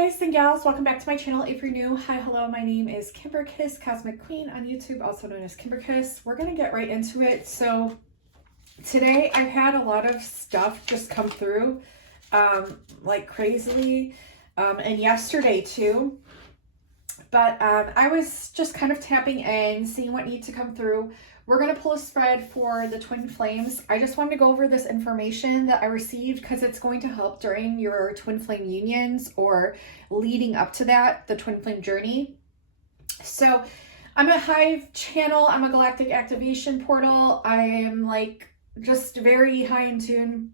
guys and gals, welcome back to my channel. If you're new, hi, hello, my name is Kimberkiss, Cosmic Queen on YouTube, also known as Kimberkiss. We're gonna get right into it. So today I've had a lot of stuff just come through like crazily, and yesterday too. But I was just kind of tapping in, seeing what needs to come through. We're going to pull a spread for the Twin Flames. I just wanted to go over this information that I received because it's going to help during your Twin Flame unions or leading up to that, the Twin Flame journey. So I'm a Hive channel. I'm a galactic activation portal. I am like just very high in tune.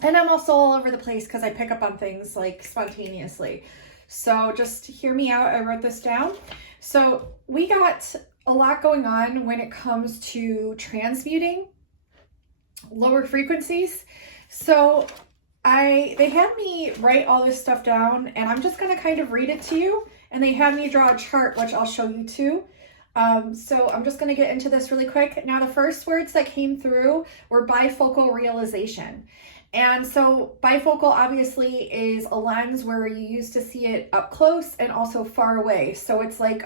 And I'm also all over the place because I pick up on things like spontaneously. So just hear me out. I wrote this down. So we got a lot going on when it comes to transmuting lower frequencies. So they had me write all this stuff down, and I'm just going to kind of read it to you. And they had me draw a chart, which I'll show you too. So I'm just going to get into this really quick. Now, the first words that came through were bifocal realization. And so bifocal obviously is a lens where you used to see it up close and also far away. So it's like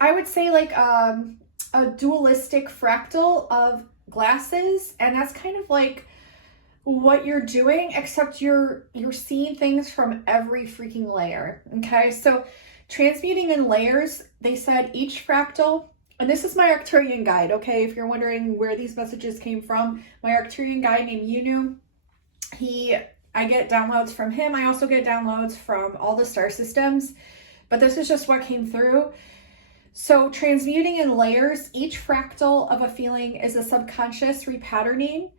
I would say like a dualistic fractal of glasses. And that's kind of like what you're doing, except you're seeing things from every freaking layer. Okay, so transmuting in layers, they said each fractal, and this is my Arcturian guide, okay? If you're wondering where these messages came from, my Arcturian guide named Yunu, I get downloads from him. I also get downloads from all the star systems, but this is just what came through. So transmuting in layers, each fractal of a feeling is a subconscious repatterning.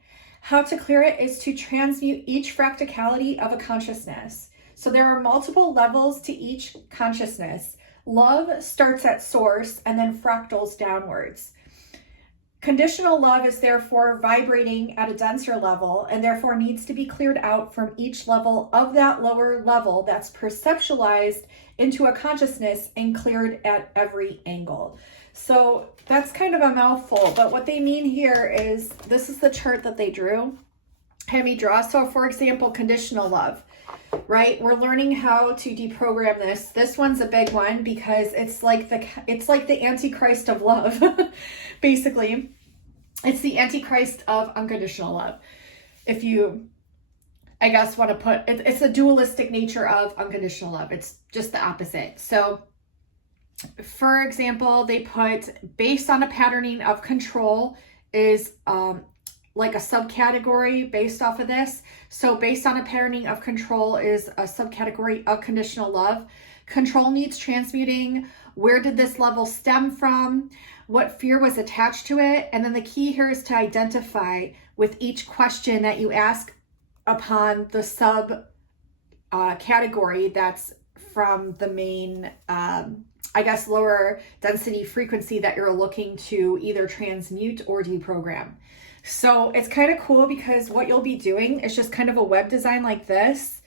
How to clear it is to transmute each fractality of a consciousness. So there are multiple levels to each consciousness. Love starts at source and then fractals downwards. Conditional love is therefore vibrating at a denser level and therefore needs to be cleared out from each level of that lower level that's perceptualized into a consciousness and cleared at every angle. So that's kind of a mouthful, but what they mean here is, this is the chart that they drew, had me draw. So for example, conditional love. Right? We're learning how to deprogram this. This one's a big one because it's like the Antichrist of love. Basically, it's the Antichrist of unconditional love. If you, I guess, want to put it, it's a dualistic nature of unconditional love. It's just the opposite. So for example, they put based on a patterning of control is like a subcategory based off of this. So based on a patterning of control is a subcategory of conditional love. Control needs transmuting. Where did this level stem from? What fear was attached to it? And then the key here is to identify with each question that you ask upon the sub category that's from the main, I guess, lower density frequency that you're looking to either transmute or deprogram. So it's kind of cool because what you'll be doing is just kind of a web design like this.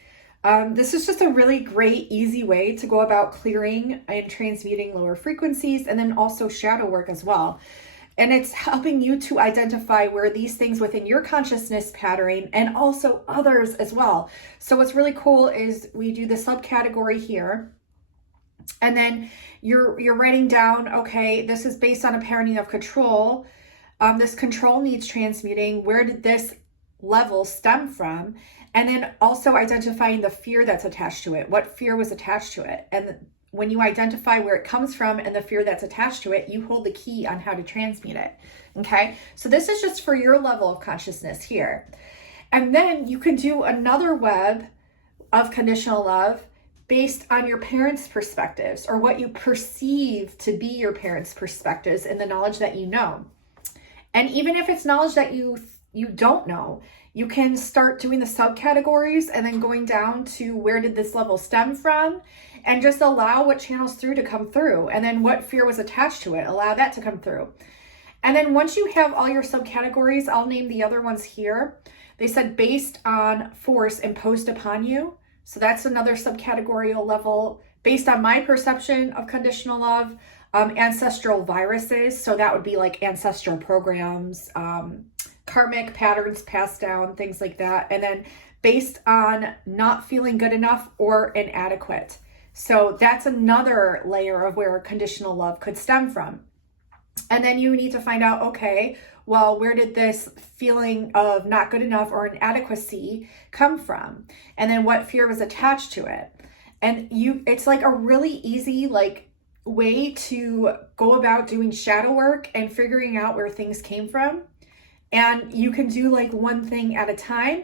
This is just a really great, easy way to go about clearing and transmuting lower frequencies, and then also shadow work as well. And it's helping you to identify where these things within your consciousness pattern and also others as well. So what's really cool is we do the subcategory here. And then you're writing down, okay, this is based on a parenting of control. This control needs transmuting. Where did this level stem from? And then also identifying the fear that's attached to it. What fear was attached to it? And when you identify where it comes from and the fear that's attached to it, you hold the key on how to transmute it. Okay, so this is just for your level of consciousness here. And then you can do another web of conditional love based on your parents' perspectives or what you perceive to be your parents' perspectives and the knowledge that you know. And even if it's knowledge that you don't know, you can start doing the subcategories and then going down to where did this level stem from, and just allow what channels through to come through, and then what fear was attached to it, allow that to come through. And then once you have all your subcategories, I'll name the other ones here. They said based on force imposed upon you. So that's another subcategorial level based on my perception of conditional love. Ancestral viruses, so that would be like ancestral programs, karmic patterns passed down, things like that. And then based on not feeling good enough or inadequate. So that's another layer of where conditional love could stem from. And then you need to find out, okay, well, where did this feeling of not good enough or inadequacy come from? And then what fear was attached to it? And it's like a really easy way to go about doing shadow work and figuring out where things came from. And you can do one thing at a time.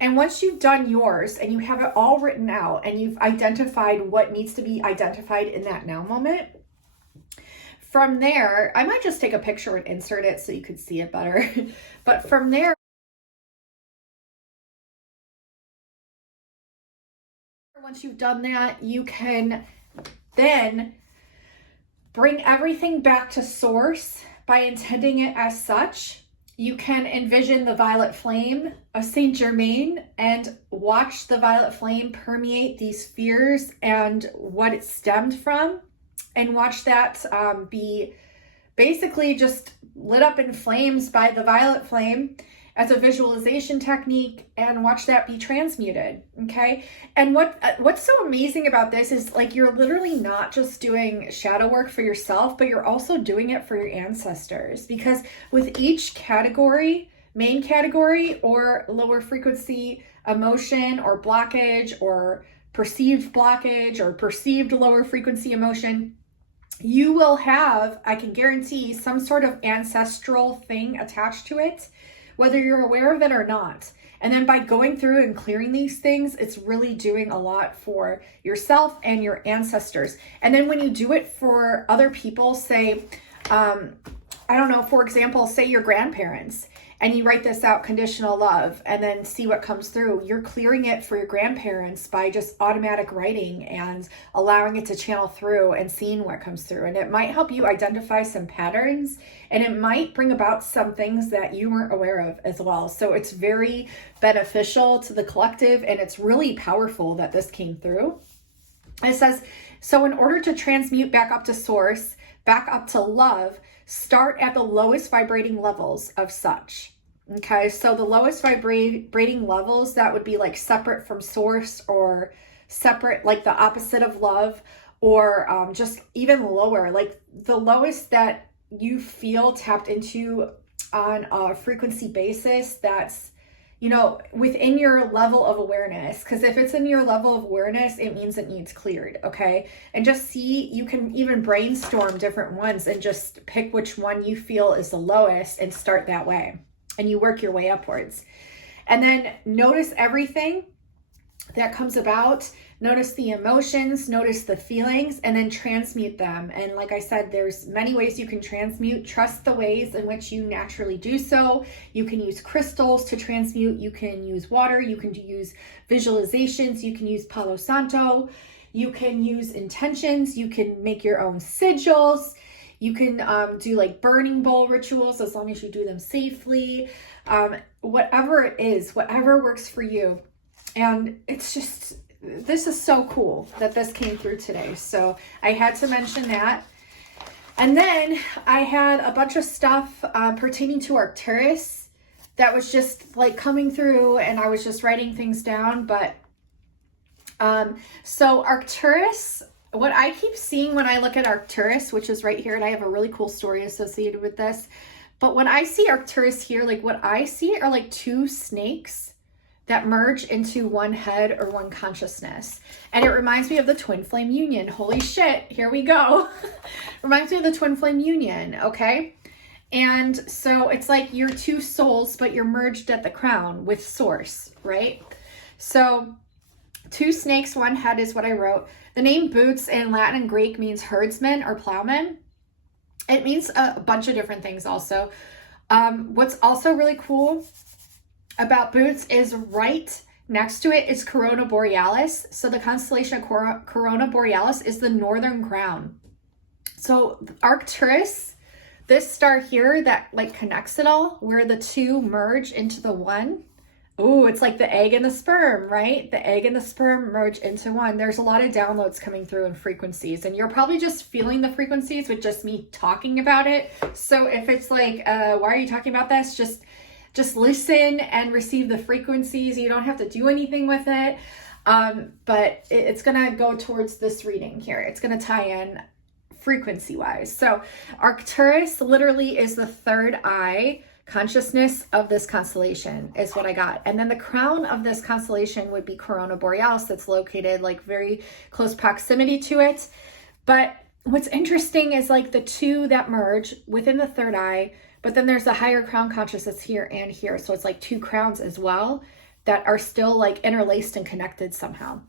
And once you've done yours and you have it all written out and you've identified what needs to be identified in that now moment, from there, I might just take a picture and insert it so you could see it better. But from there, once you've done that, you can then bring everything back to source by intending it as such. You can envision the violet flame of Saint Germain and watch the violet flame permeate these fears and what it stemmed from, and watch that be basically just lit up in flames by the violet flame as a visualization technique, and watch that be transmuted. Okay. And what's so amazing about this is you're literally not just doing shadow work for yourself, but you're also doing it for your ancestors, because with each category, main category or lower frequency emotion or blockage or perceived blockage or perceived lower frequency emotion, you will have, I can guarantee, some sort of ancestral thing attached to it, whether you're aware of it or not. And then by going through and clearing these things, it's really doing a lot for yourself and your ancestors. And then when you do it for other people, say, I don't know, for example, say your grandparents, and you write this out, conditional love, and then see what comes through. You're clearing it for your grandparents by just automatic writing and allowing it to channel through and seeing what comes through. And it might help you identify some patterns, and it might bring about some things that you weren't aware of as well. So it's very beneficial to the collective, and it's really powerful that this came through. It says, so in order to transmute back up to source, back up to love, start at the lowest vibrating levels of such. Okay, so the lowest vibrating levels, that would be separate from source, or separate, the opposite of love, or just even lower, the lowest that you feel tapped into on a frequency basis that's, within your level of awareness. Because if it's in your level of awareness, it means it needs cleared, okay? And just see, you can even brainstorm different ones and just pick which one you feel is the lowest and start that way. And you work your way upwards. And then notice everything that comes about. Notice the emotions, notice the feelings, and then transmute them. And like I said, there's many ways you can transmute. Trust the ways in which you naturally do so. You can use crystals to transmute. You can use water. You can use visualizations. You can use Palo Santo. You can use intentions. You can make your own sigils. You can do burning bowl rituals, as long as you do them safely. Whatever it is, whatever works for you. And it's just, this is so cool that this came through today. So I had to mention that. And then I had a bunch of stuff pertaining to Arcturus that was just coming through, and I was just writing things down. But so Arcturus, what I keep seeing when I look at Arcturus, which is right here, and I have a really cool story associated with this. But when I see Arcturus here, what I see are two snakes that merge into one head or one consciousness. And it reminds me of the Twin Flame Union. Holy shit, here we go. Reminds me of the Twin Flame Union, okay? And so it's you're two souls, but you're merged at the crown with source, right? So two snakes, one head is what I wrote. The name Boots in Latin and Greek means herdsman or plowman. It means a bunch of different things also. What's also really cool about Boots is right next to it is Corona Borealis. So the constellation of Corona Borealis is the northern crown. So Arcturus, this star here that connects it all, where the two merge into the one. Oh, it's like the egg and the sperm, right? The egg and the sperm merge into one. There's a lot of downloads coming through in frequencies, and you're probably just feeling the frequencies with just me talking about it. So if it's why are you talking about this? Just just listen and receive the frequencies. You don't have to do anything with it. But it's going to go towards this reading here. It's going to tie in frequency wise. So Arcturus literally is the third eye consciousness of this constellation is what I got. And then the crown of this constellation would be Corona Borealis, that's located like very close proximity to it. But what's interesting is like the two that merge within the third eye, but then there's the higher crown consciousness here and here. So it's like two crowns as well that are still like interlaced and connected somehow.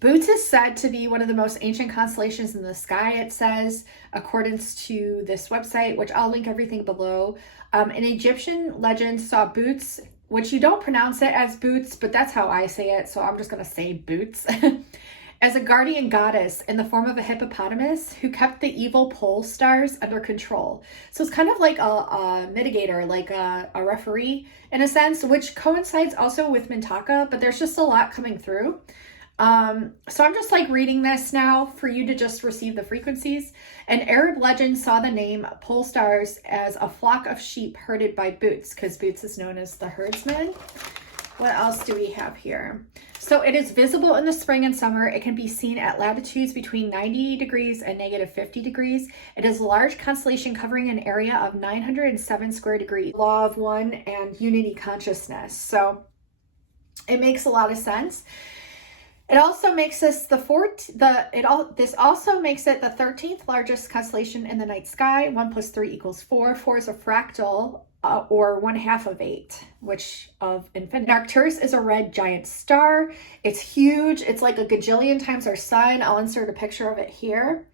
Boots is said to be one of the most ancient constellations in the sky, it says, according to this website, which I'll link everything below. An Egyptian legend saw Boots, which you don't pronounce it as Boots, but that's how I say it, so I'm just going to say Boots, as a guardian goddess in the form of a hippopotamus who kept the evil pole stars under control. So it's kind of like a mitigator, like a referee in a sense, which coincides also with Mintaka, but there's just a lot coming through. So I'm just like reading this now for you to just receive the frequencies. An Arab legend saw the name pole stars as a flock of sheep herded by Boots, because Boots is known as the herdsman. What else do we have here? So it is visible in the spring and summer. It can be seen at latitudes between 90 degrees and negative 50 degrees. It is a large constellation covering an area of 907 square degrees. Law of one and unity consciousness. So it makes a lot of sense. It also makes this this also makes it the 13th largest constellation in the night sky. 1 + 3 = 4. 4 is a fractal, or 1/2 of 8, which of infinity. Arcturus is a red giant star. It's huge. It's like a gajillion times our sun. I'll insert a picture of it here.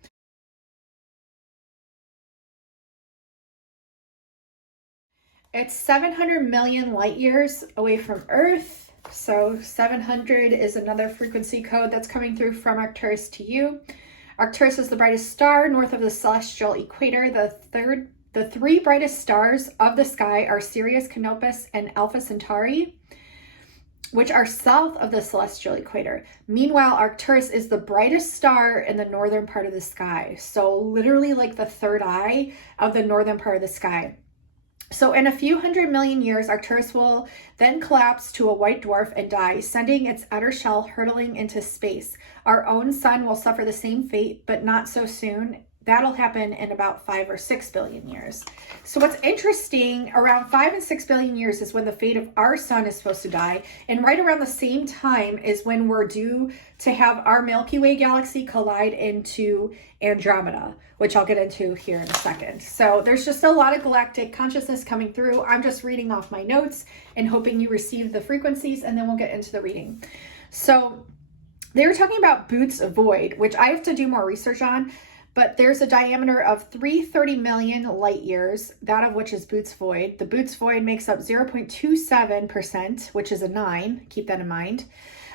It's 700 million light years away from Earth. So 700 is another frequency code that's coming through from Arcturus to you. Arcturus is the brightest star north of the celestial equator. The three brightest stars of the sky are Sirius, Canopus, and Alpha Centauri, which are south of the celestial equator. Meanwhile, Arcturus is the brightest star in the northern part of the sky. So literally like the third eye of the northern part of the sky. So in a few hundred million years, Arcturus will then collapse to a white dwarf and die, sending its outer shell hurtling into space. Our own sun will suffer the same fate, but not so soon. That'll happen in about 5 or 6 billion years. So what's interesting, around 5 and 6 billion years is when the fate of our sun is supposed to die. And right around the same time is when we're due to have our Milky Way galaxy collide into Andromeda, which I'll get into here in a second. So there's just a lot of galactic consciousness coming through. I'm just reading off my notes and hoping you receive the frequencies, and then we'll get into the reading. So they were talking about Boots void, which I have to do more research on. But there's a diameter of 330 million light years, that of which is Boots void. The Boots void makes up 0.27%, which is a 9, keep that in mind,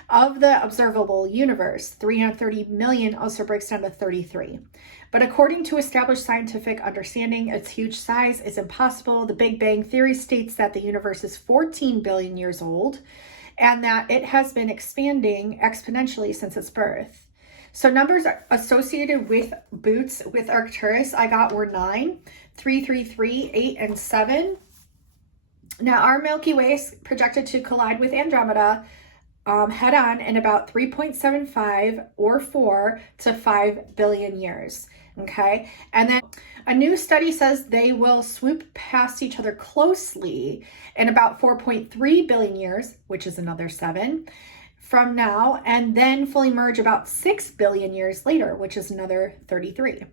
of the observable universe. 330 million also breaks down to 33. But according to established scientific understanding, its huge size is impossible. The Big Bang Theory states that the universe is 14 billion years old and that it has been expanding exponentially since its birth. So numbers associated with Boots with Arcturus I got were 9, 3, 3, 3, 8, and 7. Now our Milky Way is projected to collide with Andromeda head on in about 3.75 or 4 to 5 billion years. Okay, and then a new study says they will swoop past each other closely in about 4.3 billion years, which is another 7. From now, and then fully merge about 6 billion years later, which is another 33.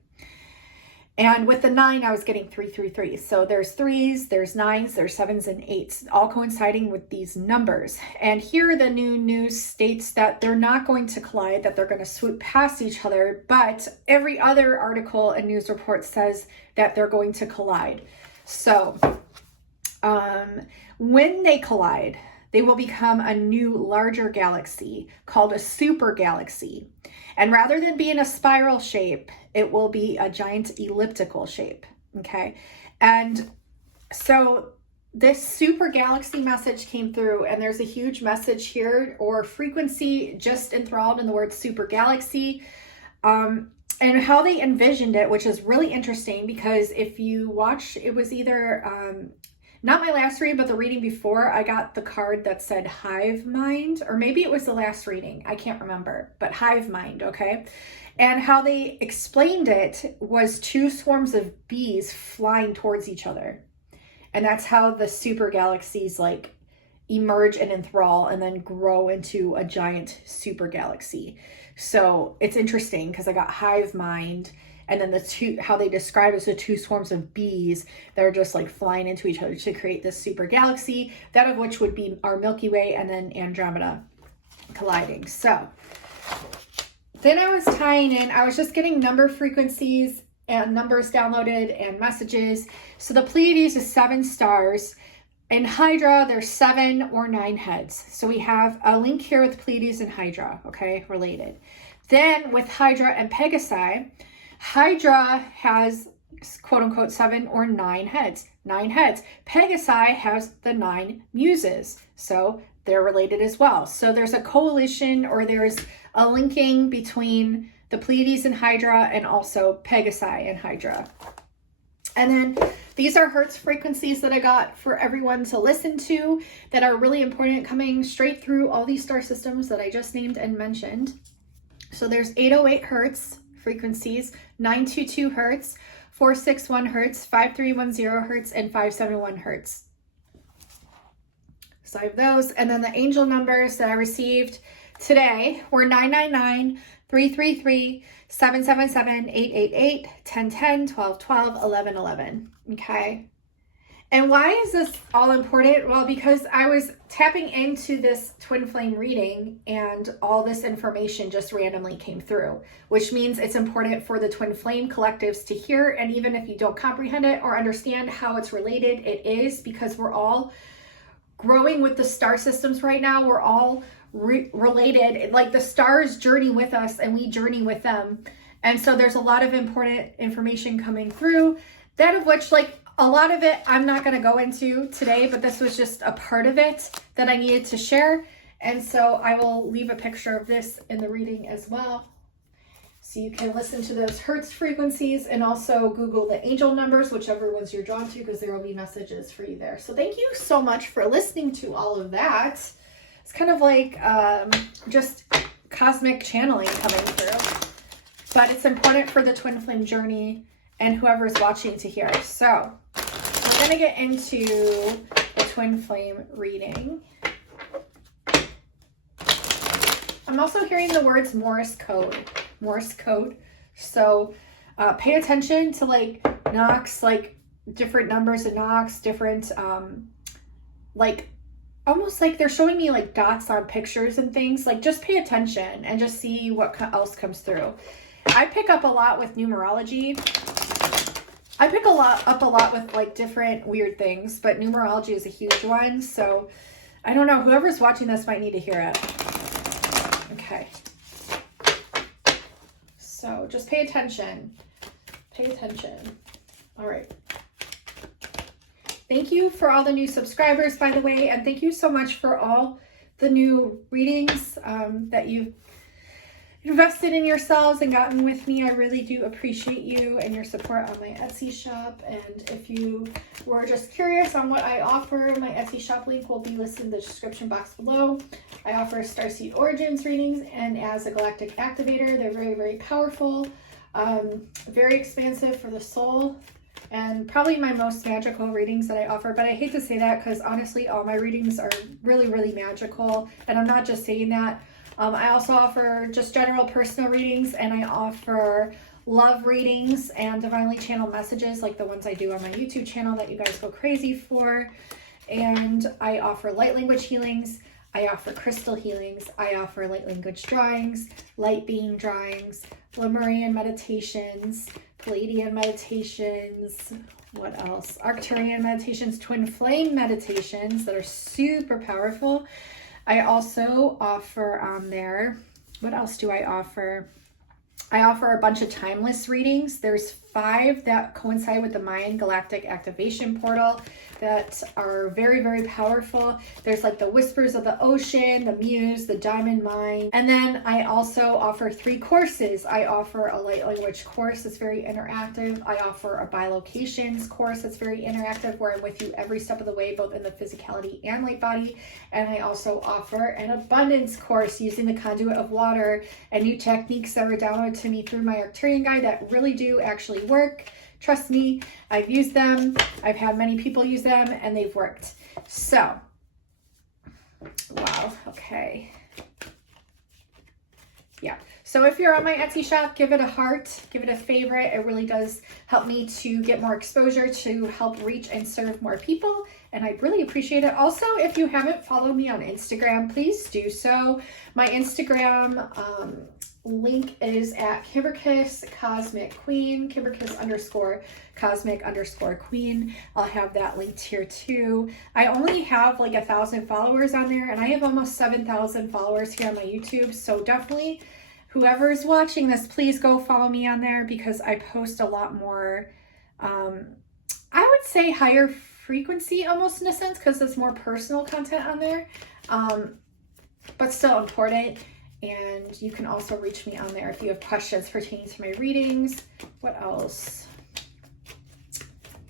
And with the 9, I was getting 3, 3, 3. So there's 3s, there's 9s, there's 7s and 8s, all coinciding with these numbers. And here the new news states that they're not going to collide, that they're going to swoop past each other, but every other article and news report says that they're going to collide. So when they collide, they will become a new larger galaxy called a super galaxy. And rather than being a spiral shape, it will be a giant elliptical shape, okay? And so this super galaxy message came through, and there's a huge message here, or frequency just enthralled in the word super galaxy. And how they envisioned it, which is really interesting, because if you watch, it was either not my last read, but the reading before, I got the card that said hive mind, or maybe it was the last reading. I can't remember, but hive mind, okay? And how they explained it was two swarms of bees flying towards each other. And that's how the super galaxies like emerge and enthrall and then grow into a giant super galaxy. So it's interesting because I got hive mind, and then the two, how they describe it as the two swarms of bees that are just like flying into each other to create this super galaxy, that of which would be our Milky Way and then Andromeda colliding. So then I was tying in, I was just getting number frequencies and numbers downloaded and messages. So the Pleiades is 7 stars. In Hydra, there's 7 or 9 heads. So we have a link here with Pleiades and Hydra, okay, related. Then with Hydra and Pegasi, Hydra has quote unquote 7 or 9 heads. 9 heads. Pegasi has the 9 muses. So they're related as well. So there's a coalition, or there's a linking between the Pleiades and Hydra and also Pegasi and Hydra. And then these are Hertz frequencies that I got for everyone to listen to that are really important, coming straight through all these star systems that I just named and mentioned. So there's 808 Hertz frequencies, 922 Hertz, 461 Hertz, 5310 Hertz, and 571 Hertz. So I have those. And then the angel numbers that I received today were 999, 333, 777, 888, 1010, 1212, 1111. Okay. And why is this all important? Well, because I was tapping into this twin flame reading and all this information just randomly came through, which means it's important for the twin flame collectives to hear. And even if you don't comprehend it or understand how it's related, it is, because we're all growing with the star systems right now. We're all related, like the stars journey with us and we journey with them. And so there's a lot of important information coming through, that of which, like, a lot of it I'm not going to go into today, but this was just a part of it that I needed to share. And so I will leave a picture of this in the reading as well, so you can listen to those Hertz frequencies and also Google the angel numbers, whichever ones you're drawn to, because there will be messages for you there. So thank you so much for listening to all of that. It's kind of like just cosmic channeling coming through, but it's important for the twin flame journey and whoever's watching to hear. So we're going to get into the twin flame reading. I'm also hearing the words Morse code. Morse code. So pay attention to like knocks, like different numbers of knocks, different like almost like they're showing me like dots on pictures and things. Like just pay attention and just see what else comes through. I pick up a lot with numerology. I pick up a lot with like different weird things, but numerology is a huge one. So I don't know, whoever's watching this might need to hear it. Okay. So just pay attention. Pay attention. All right. Thank you for all the new subscribers, by the way, and thank you so much for all the new readings that you've invested in yourselves and gotten with me. I really do appreciate you and your support on my Etsy shop. And if you were just curious on what I offer, my Etsy shop link will be listed in the description box below. I offer Starseed Origins readings, and as a galactic activator, they're very, very powerful, very expansive for the soul, and probably my most magical readings that I offer. But I hate to say that because honestly, all my readings are really, really magical. And I'm not just saying that. I also offer just general personal readings, and I offer love readings and divinely channeled messages like the ones I do on my YouTube channel that you guys go crazy for. And I offer light language healings. I offer crystal healings. I offer light language drawings, light beam drawings, Lemurian meditations, Palladian meditations, what else? Arcturian meditations, twin flame meditations that are super powerful. I also offer on there, what else do I offer? I offer a bunch of timeless readings. There's 5 that coincide with the Mayan Galactic Activation Portal. that are very, very powerful. There's like the Whispers of the Ocean, the Muse, the Diamond Mind. And then I also offer 3 courses. I offer a light language course that's very interactive. I offer a bilocations course that's very interactive, where I'm with you every step of the way, both in the physicality and light body. And I also offer an abundance course using the conduit of water and new techniques that were downloaded to me through my Arcturian guide that really do actually work. Trust me, I've used them. I've had many people use them and they've worked. So, wow, okay. Yeah, so if you're on my Etsy shop, give it a heart, give it a favorite. It really does help me to get more exposure, to help reach and serve more people, and I really appreciate it. Also, if you haven't followed me on Instagram, please do so. My Instagram link is at Kimberkiss Cosmic Queen, Kimberkiss _Cosmic _Queen. I'll have that linked here too. I only have like 1,000 followers on there, and I have almost 7,000 followers here on my YouTube. So definitely, whoever's watching this, please go follow me on there, because I post a lot more, I would say higher frequency almost in a sense, because there's more personal content on there, but still important. And you can also reach me on there if you have questions pertaining to my readings. What else?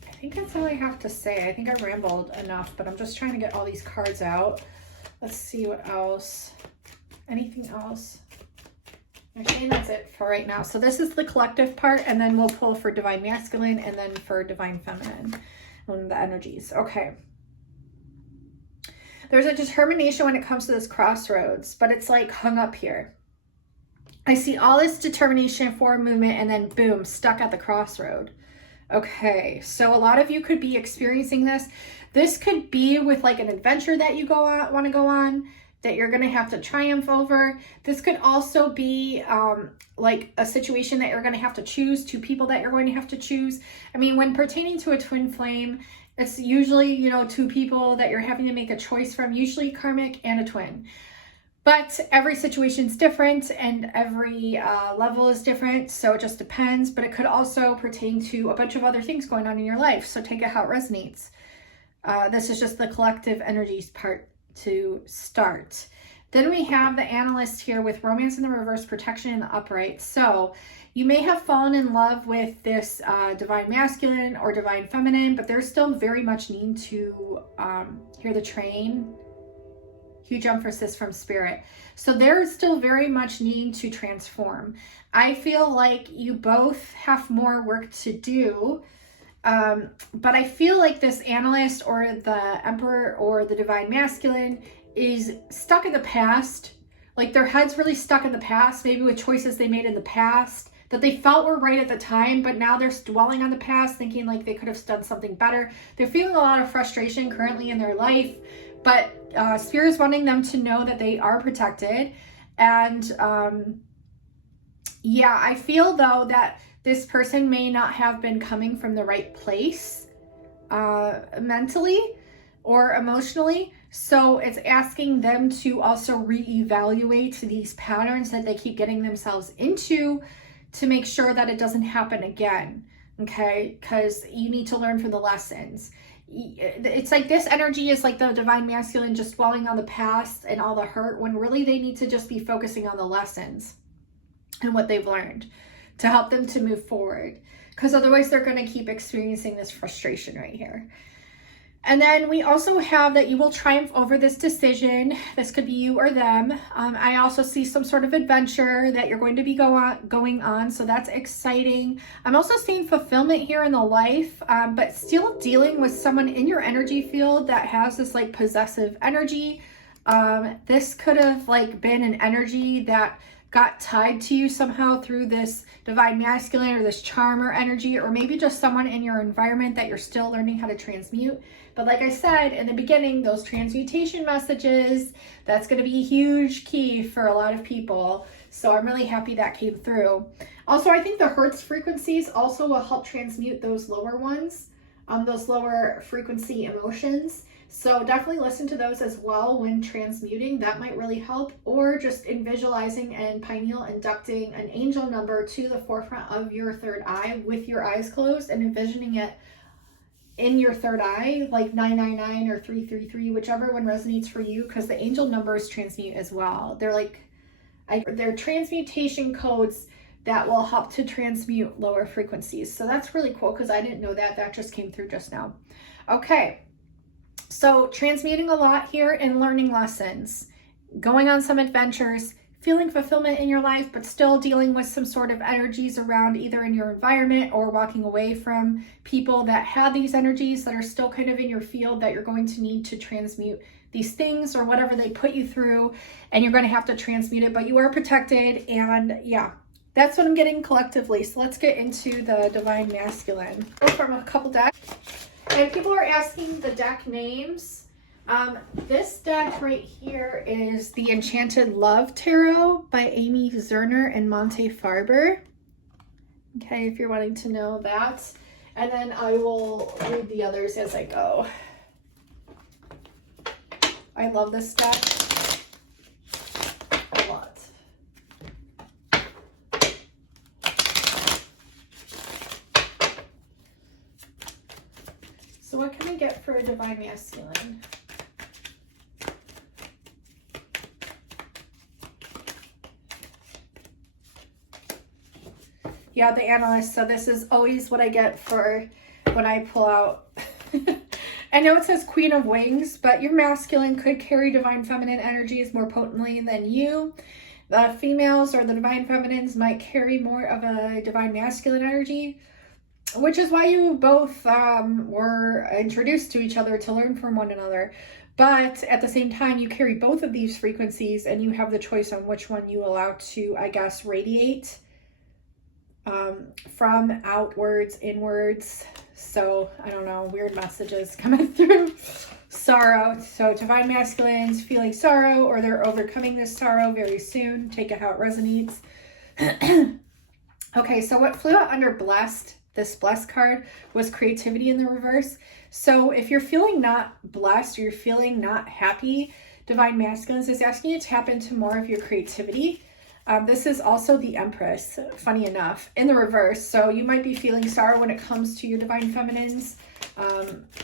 I think that's all I have to say. I think I rambled enough, but I'm just trying to get all these cards out. Let's see what else. Anything else? Actually, that's it for right now. So this is the collective part, and then we'll pull for divine masculine and then for divine feminine and the energies. Okay. There's a determination when it comes to this crossroads, but it's like hung up here. I see all this determination for movement, and then boom, stuck at the crossroad. Okay, so a lot of you could be experiencing this. This could be with like an adventure that you want to go on, that you're going to have to triumph over. This could also be like a situation that you're going to have to choose, 2 people that you're going to have to choose. I mean, when pertaining to a twin flame, it's usually, you know, 2 people that you're having to make a choice from, usually karmic and a twin. But every situation is different, and every level is different, so it just depends. But it could also pertain to a bunch of other things going on in your life, so take it how it resonates. This is just the collective energies part to start. Then we have the analyst here with romance in the reverse, protection in the upright. So you may have fallen in love with this divine masculine or divine feminine, but there's still very much need to hear the train. Huge emphasis from spirit. So there's still very much need to transform. I feel like you both have more work to do. But I feel like this analyst or the emperor or the divine masculine is stuck in the past. Like their head's really stuck in the past, maybe with choices they made in the past that they felt were right at the time, but now they're dwelling on the past, thinking like they could have done something better. They're feeling a lot of frustration currently in their life, but Spirit is wanting them to know that they are protected. And yeah, I feel though that this person may not have been coming from the right place mentally or emotionally. So it's asking them to also reevaluate these patterns that they keep getting themselves into, to make sure that it doesn't happen again, okay? Because you need to learn from the lessons. It's like this energy is like the divine masculine just dwelling on the past and all the hurt, when really they need to just be focusing on the lessons and what they've learned to help them to move forward. Because otherwise they're going to keep experiencing this frustration right here. And then we also have that you will triumph over this decision. This could be you or them. I also see some sort of adventure that you're going to be going on. So that's exciting. I'm also seeing fulfillment here in the life, but still dealing with someone in your energy field that has this like possessive energy. This could have like been an energy that got tied to you somehow through this divine masculine or this charmer energy, or maybe just someone in your environment that you're still learning how to transmute. But like I said in the beginning, those transmutation messages, that's going to be a huge key for a lot of people. So I'm really happy that came through. Also, I think the Hertz frequencies also will help transmute those lower ones, those lower frequency emotions. So definitely listen to those as well when transmuting. That might really help. Or just in visualizing and pineal inducting an angel number to the forefront of your third eye with your eyes closed and envisioning it in your third eye, like 999 or 333, whichever one resonates for you, because the angel numbers transmute as well. They're like, they're transmutation codes that will help to transmute lower frequencies. So that's really cool, because I didn't know that. That just came through just now. Okay, so transmuting a lot here and learning lessons, going on some adventures, feeling fulfillment in your life, but still dealing with some sort of energies around either in your environment or walking away from people that have these energies that are still kind of in your field that you're going to need to transmute these things or whatever they put you through, and you're going to have to transmute it, but you are protected. And yeah, that's what I'm getting collectively. So let's get into the Divine Masculine. Go from a couple decks. And people are asking the deck names. This deck right here is the Enchanted Love Tarot by Amy Zerner and Monte Farber. Okay, if you're wanting to know that. And then I will read the others as I go. I love this deck a lot. So what can we get for a Divine Masculine? Yeah, the Analyst. So this is always what I get for when I pull out. I know it says Queen of Wings, but your masculine could carry divine feminine energies more potently than you. The females or the divine feminines might carry more of a divine masculine energy, which is why you both were introduced to each other to learn from one another. But at the same time, you carry both of these frequencies, and you have the choice on which one you allow to, I guess, radiate from outwards, inwards. So I don't know, weird messages coming through. Sorrow. So divine masculines feeling sorrow, or they're overcoming this sorrow very soon. Take it how it resonates. Okay, so what flew out under blessed, this blessed card, was creativity in the reverse. So if you're feeling not blessed or you're feeling not happy, divine masculines is asking you to tap into more of your creativity. This is also the Empress, funny enough, in the reverse. So you might be feeling sorrow when it comes to your divine feminines,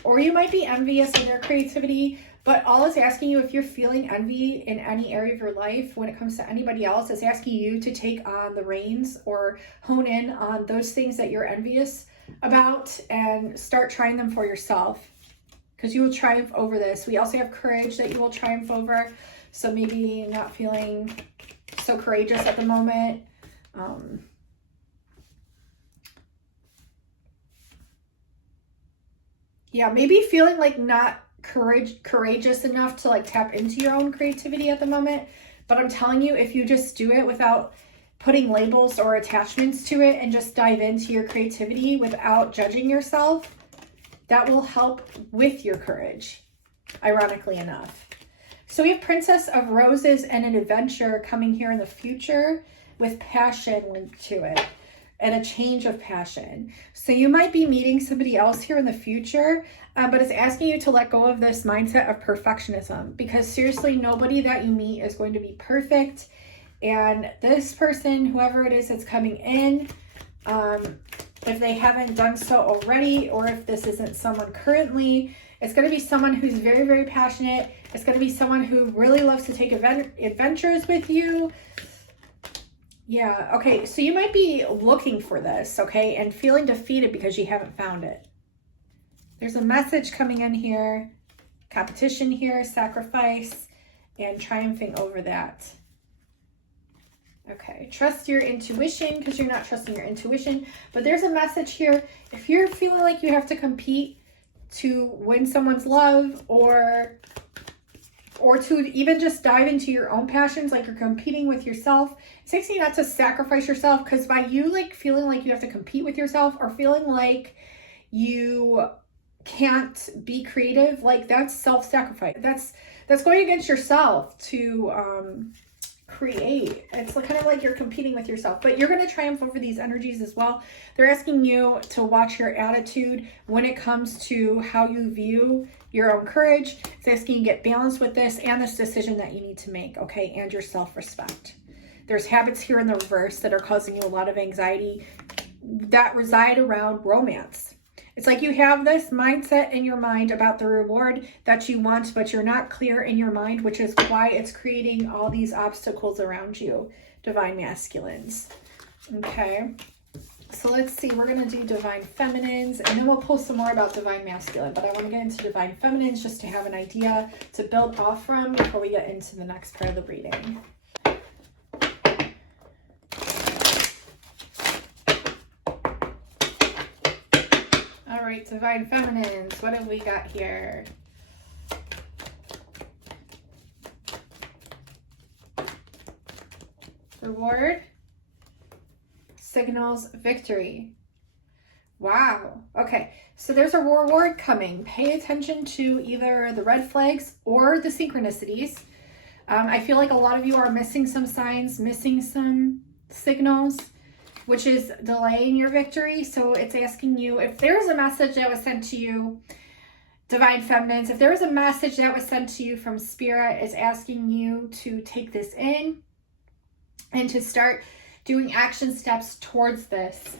or you might be envious of their creativity, but all it's asking you, if you're feeling envy in any area of your life when it comes to anybody else, it's asking you to take on the reins or hone in on those things that you're envious about and start trying them for yourself, because you will triumph over this. We also have courage that you will triumph over. So maybe not feeling so courageous at the moment. Yeah, maybe feeling like not courageous enough to like tap into your own creativity at the moment. But I'm telling you, if you just do it without putting labels or attachments to it and just dive into your creativity without judging yourself, that will help with your courage, ironically enough. So we have Princess of Roses and an adventure coming here in the future with passion linked to it and a change of passion. So you might be meeting somebody else here in the future, but it's asking you to let go of this mindset of perfectionism, because seriously, nobody that you meet is going to be perfect. And this person, whoever it is that's coming in, if they haven't done so already, or if this isn't someone currently, it's going to be someone who's very, very passionate. It's going to be someone who really loves to take adventures with you. Yeah, okay, so you might be looking for this, okay, and feeling defeated because you haven't found it. There's a message coming in here, competition here, sacrifice, and triumphing over that. Okay, trust your intuition, because you're not trusting your intuition. But there's a message here. If you're feeling like you have to compete to win someone's love, or to even just dive into your own passions, like you're competing with yourself, it's asking you not to sacrifice yourself, because by you like feeling like you have to compete with yourself or feeling like you can't be creative, like that's self-sacrifice. That's going against yourself to create. It's kind of like you're competing with yourself, but you're going to triumph over these energies as well. They're asking you to watch your attitude when it comes to how you view your own courage. It's asking you to get balanced with this and this decision that you need to make, okay, and your self-respect. There's habits here in the reverse that are causing you a lot of anxiety that reside around romance. It's like you have this mindset in your mind about the reward that you want, but you're not clear in your mind, which is why it's creating all these obstacles around you, divine masculines. Okay. So let's see, we're going to do divine feminines, and then we'll pull some more about divine masculine, but I want to get into divine feminines just to have an idea to build off from before we get into the next part of the reading. All right, divine feminines, what have we got here? Reward signals victory. Wow. Okay, so there's a reward coming. Pay attention to either the red flags or the synchronicities. I feel like a lot of you are missing some signs, missing some signals, which is delaying your victory. So it's asking you, if there's a message that was sent to you, divine feminines, if there was a message that was sent to you from spirit, it's asking you to take this in and to start doing action steps towards this.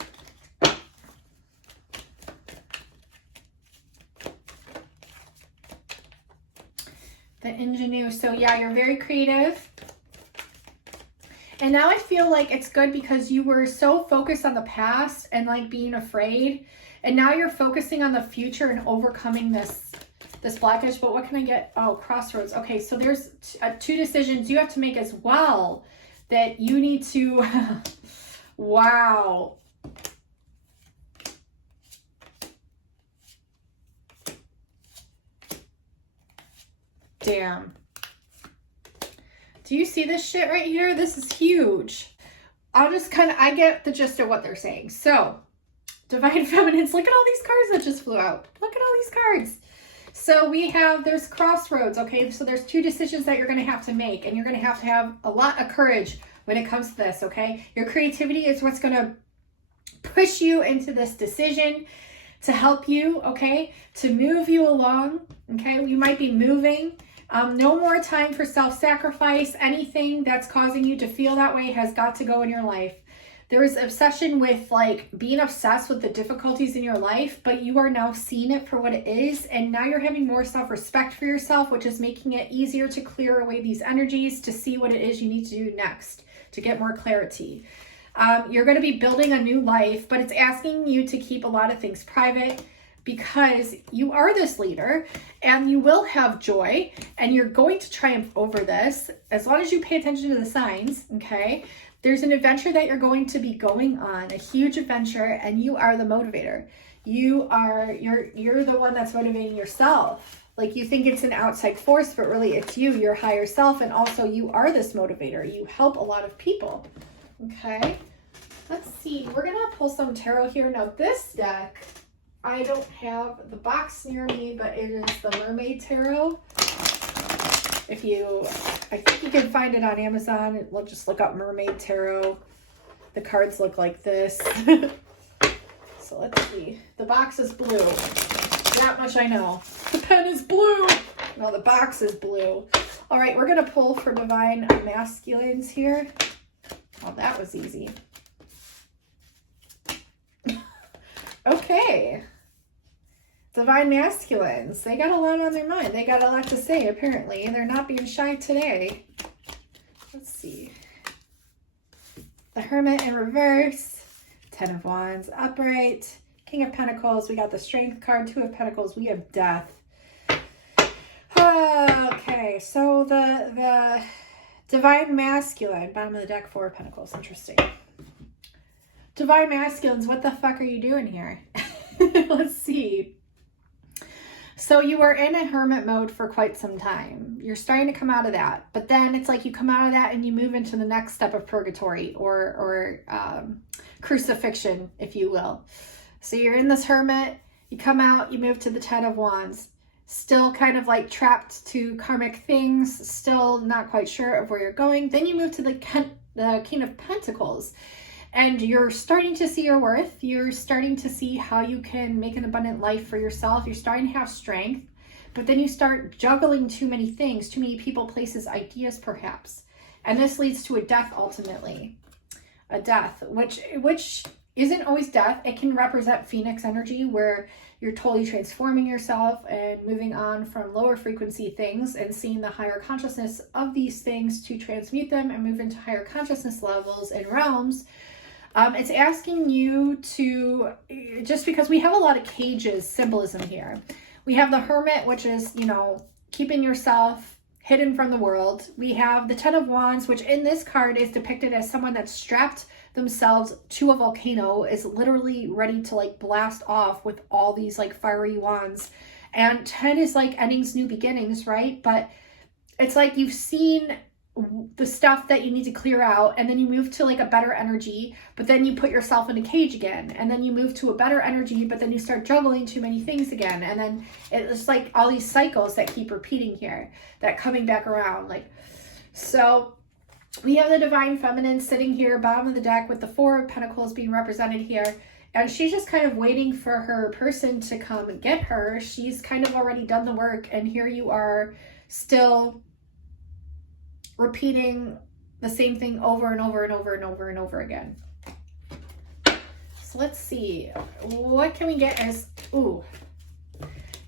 The ingenue. So yeah, you're very creative. And now I feel like it's good because you were so focused on the past and like being afraid. And now you're focusing on the future and overcoming this blockage. But what can I get? Oh, crossroads. Okay, so there's two decisions you have to make as well that you need to, wow. Damn. Do you see this shit right here? This is huge. I get the gist of what they're saying. So, divine feminines, look at all these cards that just flew out. Look at all these cards. So there's crossroads, okay? So there's two decisions that you're going to have to make, and you're going to have a lot of courage when it comes to this, okay? Your creativity is what's going to push you into this decision to help you, okay? To move you along, okay? You might be moving. No more time for self-sacrifice. Anything that's causing you to feel that way has got to go in your life. There is obsession with like being obsessed with the difficulties in your life, but you are now seeing it for what it is. And now you're having more self-respect for yourself, which is making it easier to clear away these energies to see what it is you need to do next to get more clarity. You're going to be building a new life, but it's asking you to keep a lot of things private because you are this leader and you will have joy and you're going to triumph over this as long as you pay attention to the signs, okay? There's an adventure that you're going to be going on, a huge adventure, and you are the motivator. You're the one that's motivating yourself. Like you think it's an outside force, but really it's you, your higher self, and also you are this motivator. You help a lot of people. Okay, let's see. We're gonna pull some tarot here. Now this deck, I don't have the box near me, but it is the Mermaid Tarot. I think you can find it on Amazon. We'll just look up Mermaid Tarot. The cards look like this. So let's see. The box is blue. That much I know. The pen is blue. No, the box is blue. All right, we're going to pull for divine masculines here. Oh, that was easy. Okay. Divine masculines, they got a lot on their mind. They got a lot to say, apparently. They're not being shy today. Let's see. The Hermit in reverse. 10 of Wands upright. King of Pentacles. We got the Strength card. 2 of Pentacles. We have Death. Okay, so the Divine Masculine. Bottom of the deck, 4 of Pentacles. Interesting. Divine Masculines, what the fuck are you doing here? Let's see. So you were in a hermit mode for quite some time. You're starting to come out of that. But then it's like you come out of that and you move into the next step of purgatory or crucifixion, if you will. So you're in this hermit, you come out, you move to the 10 of Wands. Still kind of like trapped to karmic things, still not quite sure of where you're going. Then you move to the King of Pentacles. And you're starting to see your worth. You're starting to see how you can make an abundant life for yourself. You're starting to have strength. But then you start juggling too many things, too many people, places, ideas, perhaps. And this leads to a death ultimately. A death, which isn't always death. It can represent Phoenix energy, where you're totally transforming yourself and moving on from lower frequency things and seeing the higher consciousness of these things to transmute them and move into higher consciousness levels and realms. It's asking you to, just because we have a lot of cages symbolism here. We have the Hermit, which is, you know, keeping yourself hidden from the world. We have the Ten of Wands, which in this card is depicted as someone that's strapped themselves to a volcano, is literally ready to like blast off with all these like fiery wands. And 10 is like endings, new beginnings, right? But it's like you've seen the stuff that you need to clear out, and then you move to like a better energy, but then you put yourself in a cage again, and then you move to a better energy, but then you start juggling too many things again, and then it's like all these cycles that keep repeating here, that coming back around. Like, so we have the Divine Feminine sitting here, bottom of the deck, with the Four of Pentacles being represented here. And she's just kind of waiting for her person to come and get her. She's kind of already done the work. And here you are still repeating the same thing over and over and over and over and over again. So let's see. What can we get as, ooh,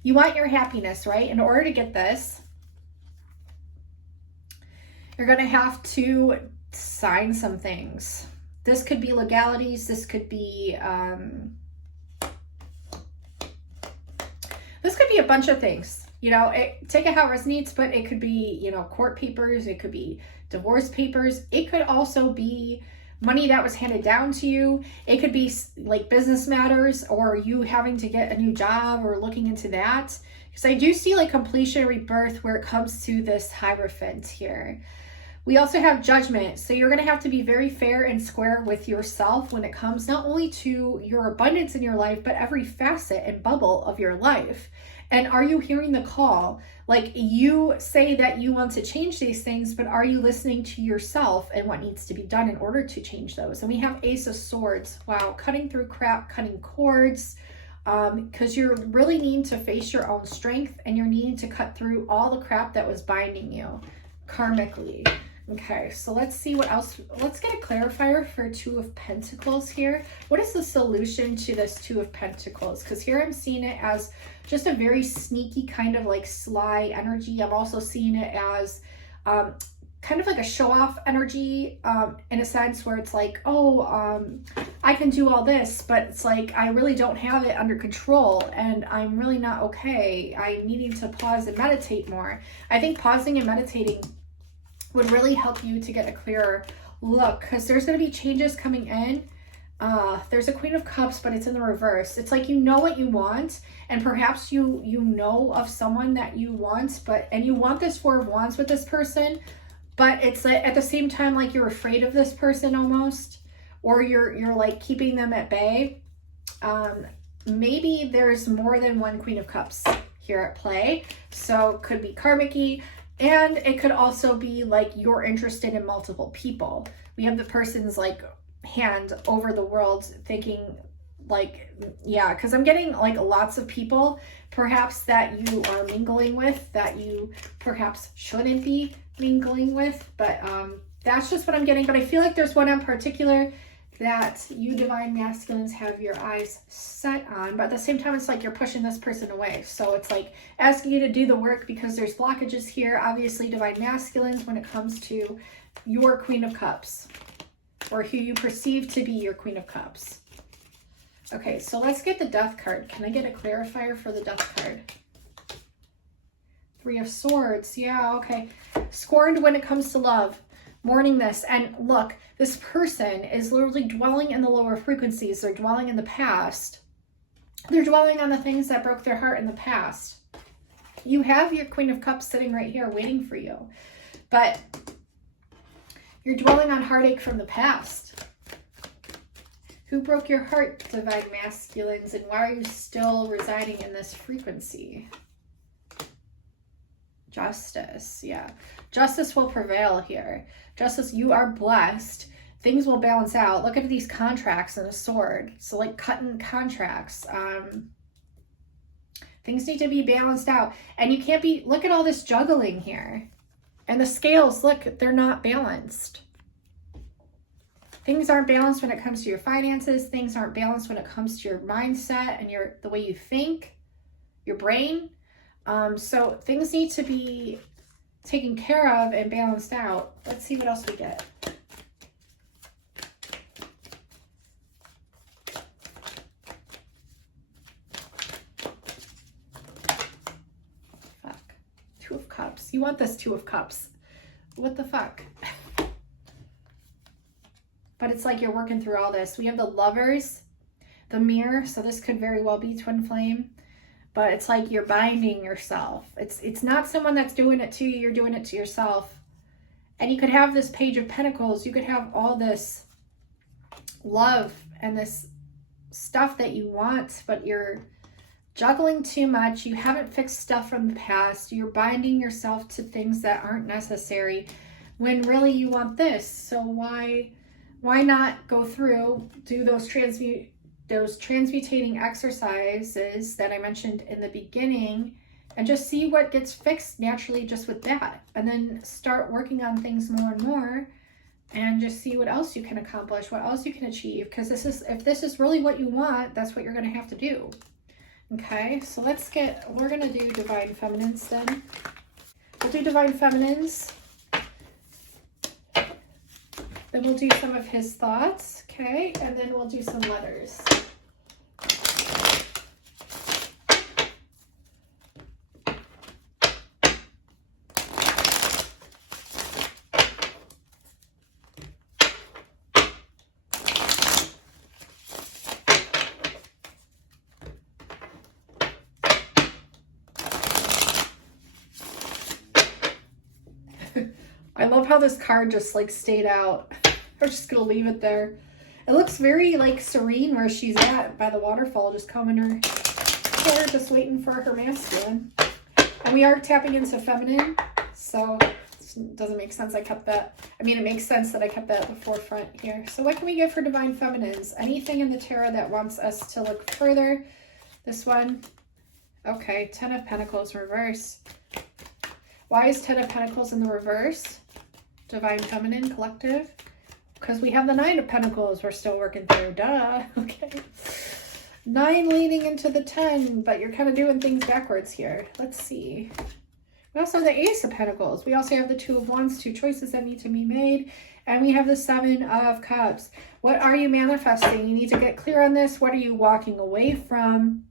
you want your happiness, right? In order to get this, you're going to have to sign some things. This could be legalities. This could be a bunch of things. You know, take it how it resonates, but it could be, you know, court papers. It could be divorce papers. It could also be money that was handed down to you. It could be like business matters, or you having to get a new job or looking into that. Because I do see like completion, rebirth, where it comes to this Hierophant here. We also have Judgment. So you're going to have to be very fair and square with yourself when it comes not only to your abundance in your life, but every facet and bubble of your life. And are you hearing the call? Like, you say that you want to change these things, but are you listening to yourself and what needs to be done in order to change those? And we have Ace of Swords. Wow, cutting through crap, cutting cords, because you're really needing to face your own strength, and you're needing to cut through all the crap that was binding you karmically. Okay, so let's see what else. Let's get a clarifier for Two of Pentacles here. What is the solution to this Two of Pentacles? Because here I'm seeing it as just a very sneaky kind of like sly energy. I'm also seeing it as kind of like a show-off energy, in a sense where it's like, oh, I can do all this, but it's like I really don't have it under control, and I'm really not okay. I'm needing to pause and meditate more. I think pausing and meditating would really help you to get a clearer look, because there's going to be changes coming in. There's a Queen of Cups, but it's in the reverse. It's like you know what you want, and perhaps you know of someone that you want, and you want this Four of Wands with this person, but it's at the same time like you're afraid of this person almost, or you're like keeping them at bay. Maybe there's more than one Queen of Cups here at play, so it could be karmic-y. And it could also be like you're interested in multiple people. We have the person's like hand over the world thinking like, yeah, because I'm getting like lots of people perhaps that you are mingling with that you perhaps shouldn't be mingling with. But that's just what I'm getting. But I feel like there's one in particular that you Divine Masculines have your eyes set on, but at the same time it's like you're pushing this person away. So it's like asking you to do the work because there's blockages here. Obviously Divine Masculines when it comes to your Queen of Cups, or who you perceive to be your Queen of Cups. Okay, so let's get the Death card. Can I get a clarifier for the Death card? Three of Swords. Yeah, okay. Scorned when it comes to love. Mourning this. And look, this person is literally dwelling in the lower frequencies. They're dwelling in the past. They're dwelling on the things that broke their heart in the past. You have your Queen of Cups sitting right here waiting for you. But you're dwelling on heartache from the past. Who broke your heart, Divine Masculines, and why are you still residing in this frequency? Justice, yeah. Justice will prevail here. Justice, you are blessed. Things will balance out. Look at these contracts and a sword. So like cutting contracts. Things need to be balanced out. And you can't be, look at all this juggling here. And the scales, look, they're not balanced. things aren't balanced when it comes to your finances. Things aren't balanced when it comes to your mindset and the way you think, your brain. So things need to be taken care of and balanced out. Let's see what else we get. Fuck. Two of Cups. You want this Two of Cups. What the fuck? But it's like you're working through all this. We have the Lovers, the Mirror. So this could very well be twin flame. But it's like you're binding yourself. It's not someone that's doing it to you. You're doing it to yourself. And you could have this Page of Pentacles. You could have all this love and this stuff that you want, but you're juggling too much. You haven't fixed stuff from the past. You're binding yourself to things that aren't necessary when really you want this. So why not go through, do those transmutating exercises that I mentioned in the beginning, and just see what gets fixed naturally just with that, and then start working on things more and more, and just see what else you can accomplish, what else you can achieve, because if this is really what you want, that's what you're going to have to do. Okay, so we're going to do Divine Feminines then. We'll do Divine Feminines. Then we'll do some of his thoughts, okay? And then we'll do some letters. I love how this card just like stayed out. We're just gonna leave it there. It looks very like serene where she's at by the waterfall, just combing her hair, just waiting for her masculine. And we are tapping into feminine, so it doesn't make sense I kept that. I mean, it makes sense that I kept that at the forefront here. So what can we get for Divine Feminines? Anything in the tarot that wants us to look further? This one. Okay, Ten of Pentacles reverse. Why is Ten of Pentacles in the reverse? Divine Feminine Collective. Because we have the Nine of Pentacles we're still working through. Duh. Okay. 9 leading into the 10, but you're kind of doing things backwards here. Let's see. We also have the Ace of Pentacles. We also have the Two of Wands, 2 choices that need to be made. And we have the 7 of Cups. What are you manifesting? You need to get clear on this. What are you walking away from?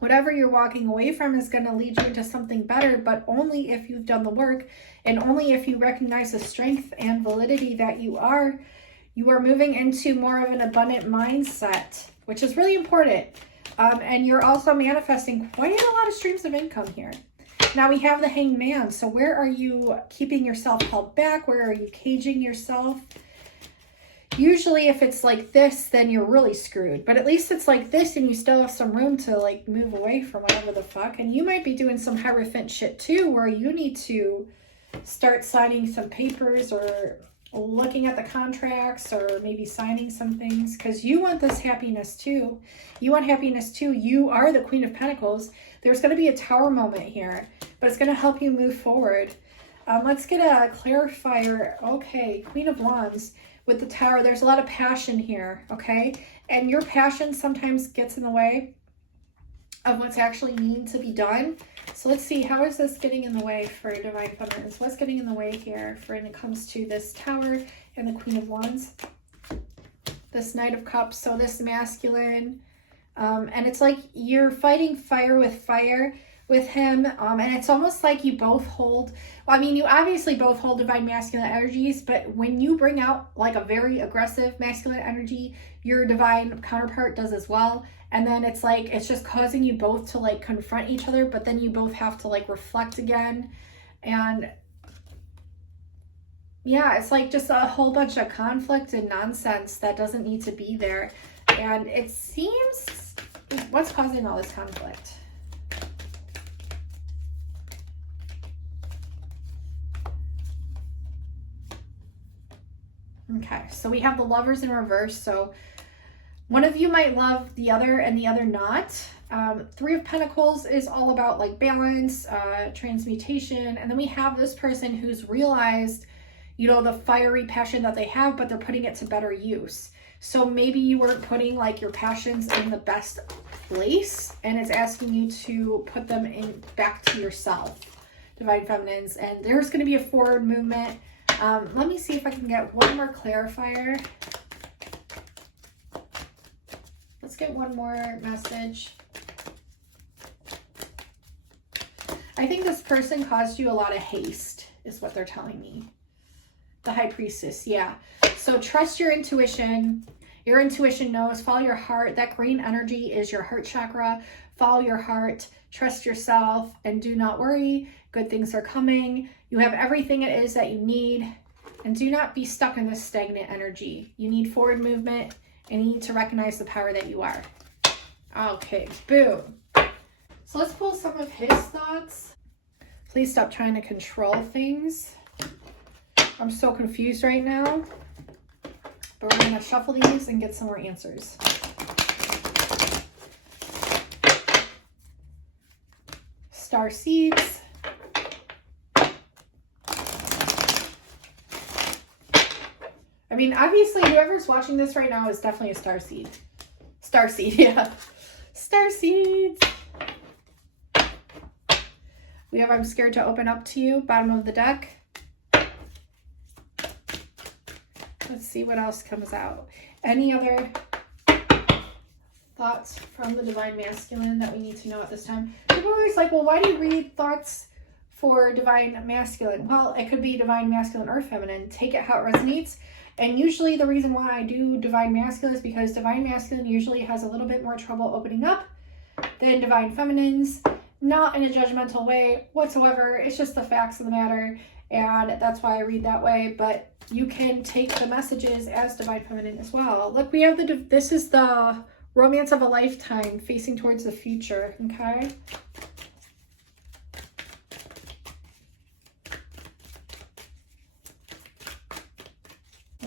Whatever you're walking away from is going to lead you into something better, but only if you've done the work, and only if you recognize the strength and validity that you are moving into more of an abundant mindset, which is really important. And you're also manifesting quite a lot of streams of income here. Now we have the Hanged Man. So where are you keeping yourself held back? Where are you caging yourself? Usually if it's like this, then you're really screwed. But at least it's like this and you still have some room to like move away from whatever the fuck. And you might be doing some Hierophant shit too, where you need to start signing some papers or looking at the contracts or maybe signing some things, because you want this happiness too. You want happiness too. You are the Queen of Pentacles. There's going to be a Tower moment here, but it's going to help you move forward. Let's get a clarifier. Okay, Queen of Wands. With the Tower, there's a lot of passion here, okay? And your passion sometimes gets in the way of what's actually needing to be done. So let's see, how is this getting in the way for Divine Feminines? What's getting in the way here when it comes to this Tower and the Queen of Wands? This Knight of Cups, so this masculine. And it's like you're fighting fire with him, and it's almost like you both hold, well, I mean, you obviously both hold divine masculine energies, but when you bring out like a very aggressive masculine energy, your divine counterpart does as well. And then it's like, it's just causing you both to like confront each other, but then you both have to like reflect again. And yeah, it's like just a whole bunch of conflict and nonsense that doesn't need to be there. And it seems, what's causing all this conflict? Okay, so we have the Lovers in reverse. So one of you might love the other and the other not. 3 of Pentacles is all about like balance, transmutation. And then we have this person who's realized, you know, the fiery passion that they have, but they're putting it to better use. So maybe you weren't putting like your passions in the best place, and it's asking you to put them in back to yourself, Divine Feminines. And there's going to be a forward movement. Let me see if I can get one more clarifier. Let's get one more message. I think this person caused you a lot of haste, is what they're telling me. The High Priestess, yeah. So trust your intuition. Your intuition knows. Follow your heart. That green energy is your heart chakra. Follow your heart. Trust yourself. And do not worry. Good things are coming. You have everything it is that you need. And do not be stuck in this stagnant energy. You need forward movement. And you need to recognize the power that you are. Okay, boom. So let's pull some of his thoughts. Please stop trying to control things. I'm so confused right now. But we're going to shuffle these and get some more answers. Star seeds. I mean, obviously, whoever's watching this right now is definitely a star seed. Star seed, yeah. Star seeds. We have I'm scared to open up to you, bottom of the deck. Let's see what else comes out. Any other thoughts from the Divine Masculine that we need to know at this time? People are always like, well, why do you read thoughts for Divine Masculine? Well, it could be Divine Masculine or Feminine. Take it how it resonates. And usually the reason why I do Divine Masculine is because Divine Masculine usually has a little bit more trouble opening up than Divine Feminines. Not in a judgmental way whatsoever. It's just the facts of the matter. And that's why I read that way. But you can take the messages as Divine Feminine as well. Look, we have this is the romance of a lifetime facing towards the future. Okay.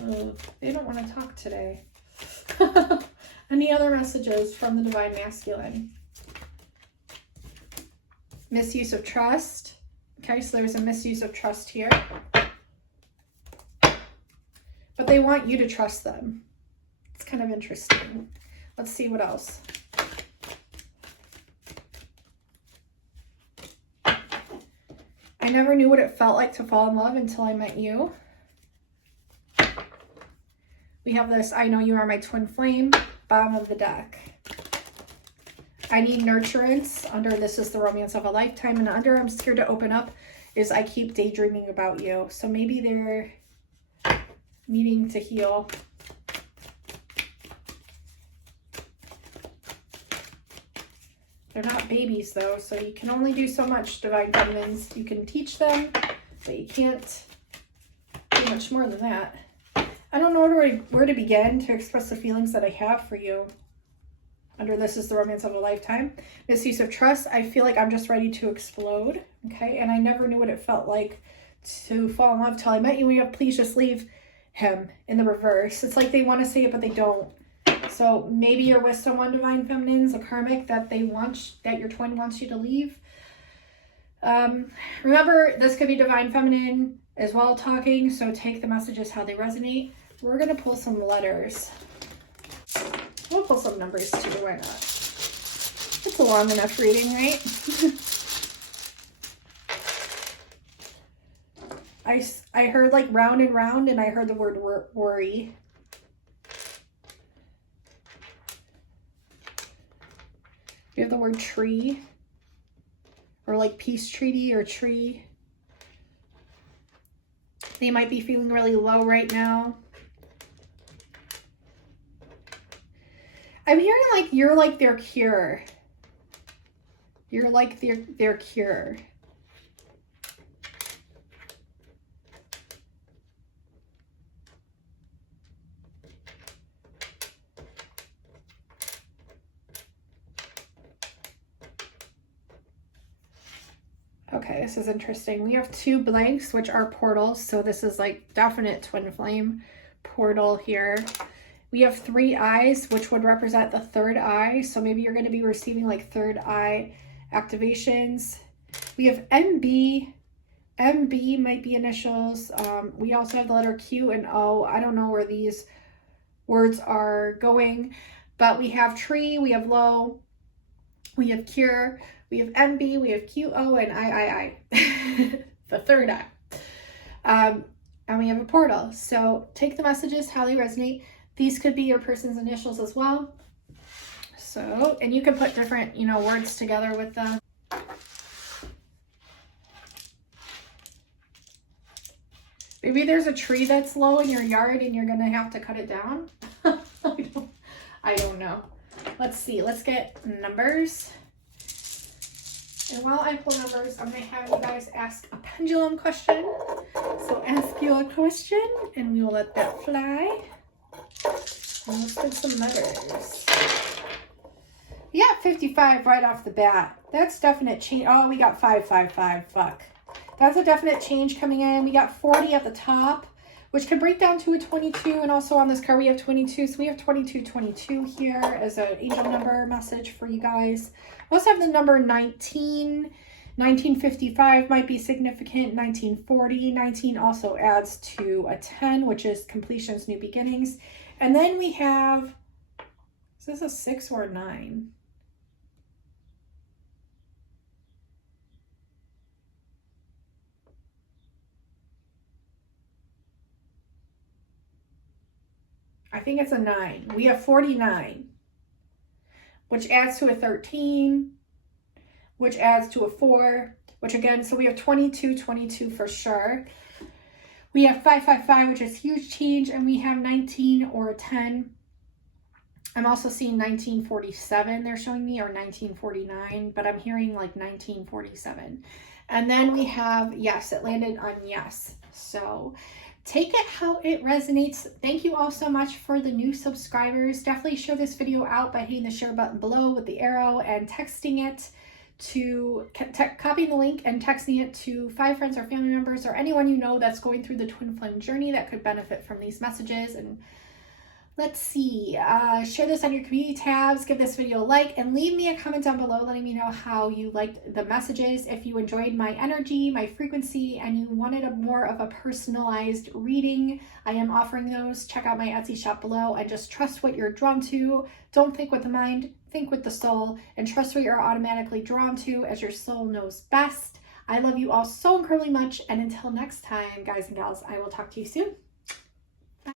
Oh, they don't want to talk today. Any other messages from the Divine Masculine? Misuse of trust. Okay, so there's a misuse of trust here. But they want you to trust them. It's kind of interesting. Let's see what else. I never knew what it felt like to fall in love until I met you. We have this, I know you are my twin flame, bottom of the deck. I need nurturance under this is the romance of a lifetime, and under I'm scared to open up is I keep daydreaming about you. So maybe they're needing to heal. They're not babies though, so you can only do so much, Divine Feminines. You can teach them, but you can't do much more than that. I don't know where to begin to express the feelings that I have for you. Under this is the romance of a lifetime. Misuse of trust. I feel like I'm just ready to explode. Okay. And I never knew what it felt like to fall in love till I met you. We have please just leave him in the reverse. It's like they want to say it, but they don't. So maybe you're with someone, Divine Feminines, a karmic that that your twin wants you to leave. Remember, this could be Divine Feminine as well talking. So take the messages how they resonate. We're going to pull some letters. We'll pull some numbers too, why not? It's a long enough reading, right? I heard like round and round, and I heard the word worry. We have the word tree, or like peace treaty or tree. They might be feeling really low right now. I'm hearing like you're like their cure. You're like their cure. Okay, this is interesting. We have 2 blanks, which are portals. So this is like definite twin flame portal here. We have 3 eyes, which would represent the 3rd eye. So maybe you're going to be receiving like 3rd eye activations. We have MB, MB might be initials. We also have the letter Q and O. I don't know where these words are going, but we have tree, we have low, we have cure, we have MB, we have QO, and I. The third I. And we have a portal. So take the messages, how they resonate. These could be your person's initials as well. So, and you can put different, you know, words together with them. Maybe there's a tree that's low in your yard and you're gonna have to cut it down. I don't know. Let's see, let's get numbers. And while I pull numbers, I'm gonna have you guys ask a pendulum question. So ask you a question and we will let that fly. And let's get some letters. Yeah, 55 right off the bat. That's definite change. Oh, we got 555, fuck. That's a definite change coming in. We got 40 at the top, which can break down to a 22. And also on this card, we have 22. So we have 2222 here as an angel number message for you guys. We also have the number 19. 1955 might be significant. 1940. 19 also adds to a 10, which is completions, new beginnings. And then we have, is this a 6 or a 9? I think it's a 9. We have 49, which adds to a 13, which adds to a 4, which again, so we have 2222 for sure. We have 555, which is huge change, and we have 19 or a 10. I'm also seeing 1947 they're showing me, or 1949, but I'm hearing like 1947. And then we have yes, it landed on yes. So take it how it resonates. Thank you all so much for the new subscribers. Definitely share this video out by hitting the share button below with the arrow and texting it to copying the link and texting it to 5 friends or family members or anyone you know that's going through the twin flame journey that could benefit from these messages. And let's see, share this on your community tabs, give this video a like, and leave me a comment down below letting me know how you liked the messages. If you enjoyed my energy, my frequency, and you wanted a more of a personalized reading, I am offering those. Check out my Etsy shop below and just trust what you're drawn to. Don't think with the mind, think with the soul, and trust what you're automatically drawn to as your soul knows best. I love you all so incredibly much, and until next time, guys and gals, I will talk to you soon.